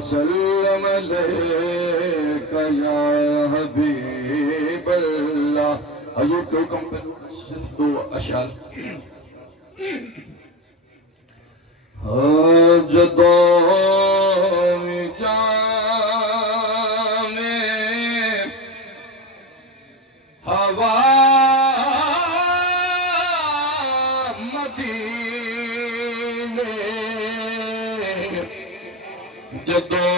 وسلم علیک یا حبیب اللہ. حضور کے حکم پہ صرف 2 اشعار. جدوں جاویں ہوا مدینے جدوں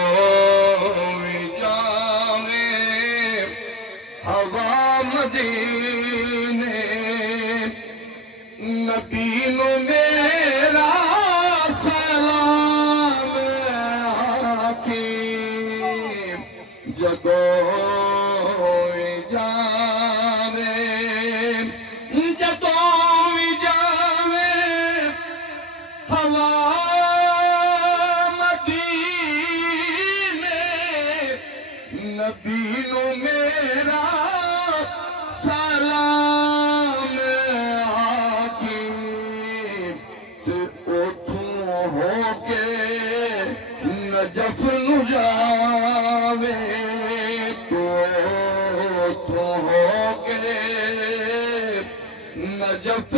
جاویں ہوا مدینے نبی نو میرا سلام آکھی جدوں نبی نو میرا سلام آکھی تے اوتھوں ہو کے نجف نو جاوے تو اوتھوں ہو کے نجف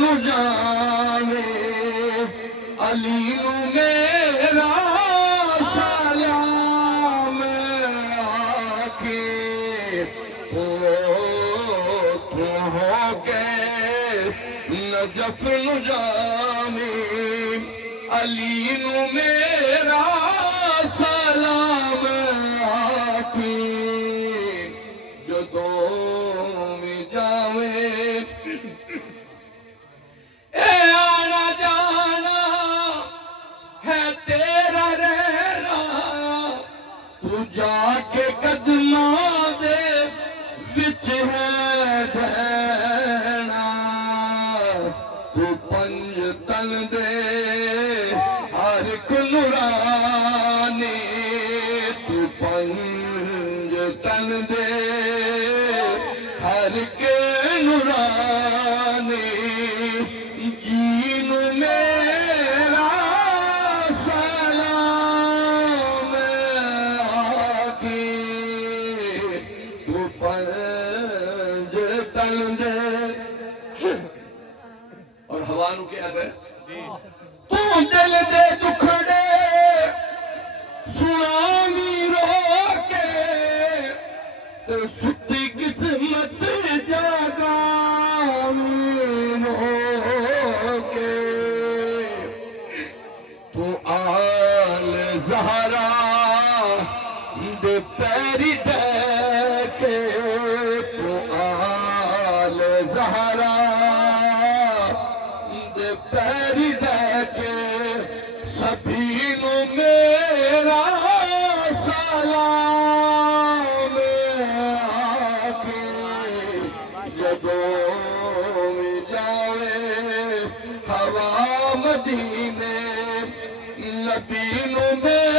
نو جاوے علی نو میرا نجف نو جاویں علی نو میرا سلام آکھی جدوں وی جاویں اے آنا جانا ہے تیرا رہنا تو جا کے قدماں دے وچ ہے بہنا تو 5 تن دے ہر ایک نورانی تو 5 تن دے ہر ایک نورانی جینو میرا سلام آکھی تو 5 تن دے اور ہوانو کیا ہے تو دل دے دکھڑے سنامی رو کے تو ستی قسمت جاگامی رو کے تو آل زہرا دے پیری ڈیکے تو آل زہرا پیری ڈیکے سبھی نو میرا سلام آکھی جدوں وی جاویں ہوا مدینے نبی نو میرا